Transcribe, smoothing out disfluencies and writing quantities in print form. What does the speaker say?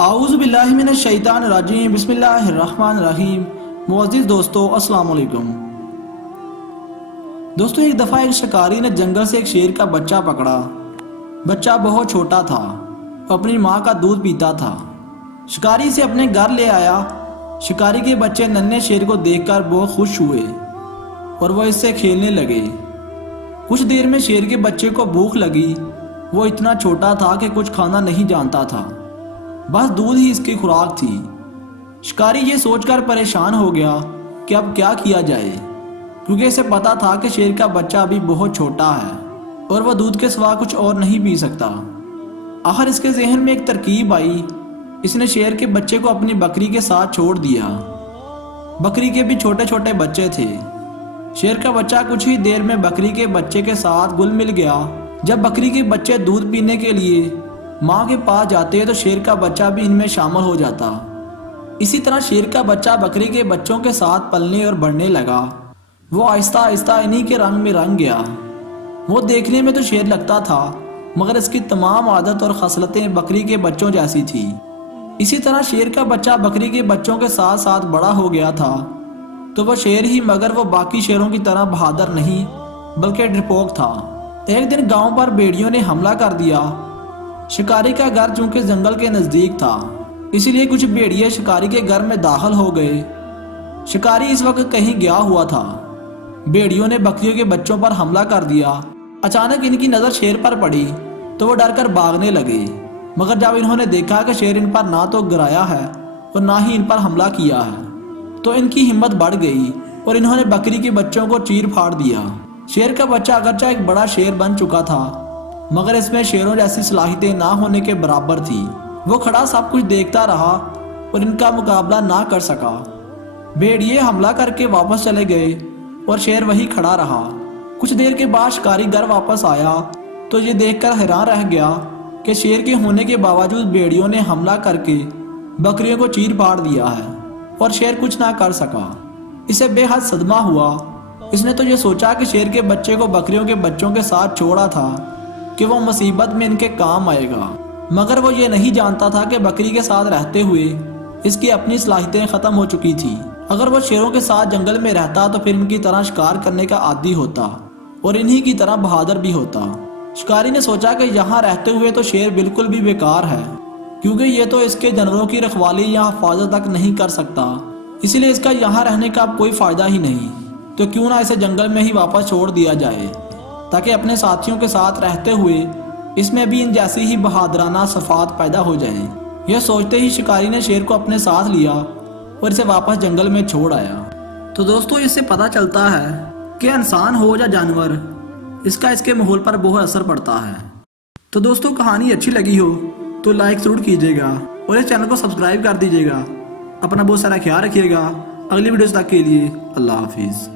اعوذ باللہ من الشیطان الرجیم، بسم اللہ الرحمن الرحیم۔ معزز دوستو السلام علیکم۔ دوستو ایک دفعہ ایک شکاری نے جنگل سے ایک شیر کا بچہ پکڑا۔ بچہ بہت چھوٹا تھا، وہ اپنی ماں کا دودھ پیتا تھا۔ شکاری اسے اپنے گھر لے آیا۔ شکاری کے بچے ننھے شیر کو دیکھ کر بہت خوش ہوئے اور وہ اس سے کھیلنے لگے۔ کچھ دیر میں شیر کے بچے کو بھوک لگی۔ وہ اتنا چھوٹا تھا کہ کچھ کھانا نہیں جانتا تھا، بس دودھ ہی اس کی خوراک تھی۔ شکاری یہ سوچ کر پریشان ہو گیا کہ اب کیا کیا جائے، کیونکہ اسے پتا تھا کہ شیر کا بچہ ابھی بہت چھوٹا ہے اور وہ دودھ کے سوا کچھ اور نہیں پی سکتا۔ آخر اس کے ذہن میں ایک ترکیب آئی۔ اس نے شیر کے بچے کو اپنی بکری کے ساتھ چھوڑ دیا۔ بکری کے بھی چھوٹے چھوٹے بچے تھے۔ شیر کا بچہ کچھ ہی دیر میں بکری کے بچے کے ساتھ گل مل گیا۔ جب بکری کے بچے دودھ پینے کے لیے ماں کے پاس جاتے تو شیر کا بچہ بھی ان میں شامل ہو جاتا۔ اسی طرح شیر کا بچہ بکری کے بچوں کے ساتھ پلنے اور بڑھنے لگا۔ وہ آہستہ آہستہ انہی کے رنگ میں رنگ گیا۔ وہ دیکھنے میں تو شیر لگتا تھا، مگر اس کی تمام عادت اور خصلتیں بکری کے بچوں جیسی تھی۔ اسی طرح شیر کا بچہ بکری کے بچوں کے ساتھ ساتھ بڑا ہو گیا تھا تو وہ شیر ہی، مگر وہ باقی شیروں کی طرح بہادر نہیں بلکہ ڈرپوک تھا۔ ایک دن گاؤں پر بھیڑیوں نے حملہ کر دیا۔ شکاری کا گھر چونکہ جنگل کے نزدیک تھا، اسی لیے کچھ بھیڑیے شکاری کے گھر میں داخل ہو گئے۔ شکاری اس وقت کہیں گیا ہوا تھا۔ بھیڑیوں نے بکریوں کے بچوں پر حملہ کر دیا۔ اچانک ان کی نظر شیر پر پڑی تو وہ ڈر کر بھاگنے لگے، مگر جب انہوں نے دیکھا کہ شیر ان پر نہ تو گرایا ہے اور نہ ہی ان پر حملہ کیا ہے تو ان کی ہمت بڑھ گئی اور انہوں نے بکری کے بچوں کو چیر پھاڑ دیا۔ شیر کا بچہ اگرچہ ایک بڑا شیر بن چکا تھا، مگر اس میں شیروں جیسی صلاحیتیں نہ ہونے کے برابر تھی۔ وہ کھڑا سب کچھ دیکھتا رہا اور ان کا مقابلہ نہ کر سکا۔ بھیڑیے حملہ کر کے واپس چلے گئے اور شیر وہی کھڑا رہا۔ کچھ دیر کے بعد شکاری گھر واپس آیا تو یہ دیکھ کر حیران رہ گیا کہ شیر کے ہونے کے باوجود بھیڑیوں نے حملہ کر کے بکریوں کو چیر پھاڑ دیا ہے اور شیر کچھ نہ کر سکا۔ اسے بے حد صدمہ ہوا۔ اس نے تو یہ سوچا کہ شیر کے بچے کو بکریوں کے بچوں کے ساتھ چھوڑا تھا کہ وہ مصیبت میں ان کے کام آئے گا، مگر وہ یہ نہیں جانتا تھا کہ بکری کے ساتھ رہتے ہوئے اس کی اپنی صلاحیتیں ختم ہو چکی تھی۔ اگر وہ شیروں کے ساتھ جنگل میں رہتا تو پھر ان کی طرح شکار کرنے کا عادی ہوتا اور انہی کی طرح بہادر بھی ہوتا۔ شکاری نے سوچا کہ یہاں رہتے ہوئے تو شیر بالکل بھی بیکار ہے، کیونکہ یہ تو اس کے جانوروں کی رکھوالی یا حفاظت تک نہیں کر سکتا، اسی لیے اس کا یہاں رہنے کا اب کوئی فائدہ ہی نہیں۔ تو کیوں نہ اسے جنگل میں ہی واپس چھوڑ دیا جائے، تاکہ اپنے ساتھیوں کے ساتھ رہتے ہوئے اس میں بھی ان جیسی ہی بہادرانہ صفات پیدا ہو جائیں۔ یہ سوچتے ہی شکاری نے شیر کو اپنے ساتھ لیا اور اسے واپس جنگل میں چھوڑ آیا۔ تو دوستو اس سے پتہ چلتا ہے کہ انسان ہو یا جانور، اس کا اس کے ماحول پر بہت اثر پڑتا ہے۔ تو دوستو کہانی اچھی لگی ہو تو لائک ضرور کیجیے گا اور اس چینل کو سبسکرائب کر دیجیے گا۔ اپنا بہت سارا خیال رکھیے گا۔ اگلی ویڈیوز تک کے لیے اللہ حافظ۔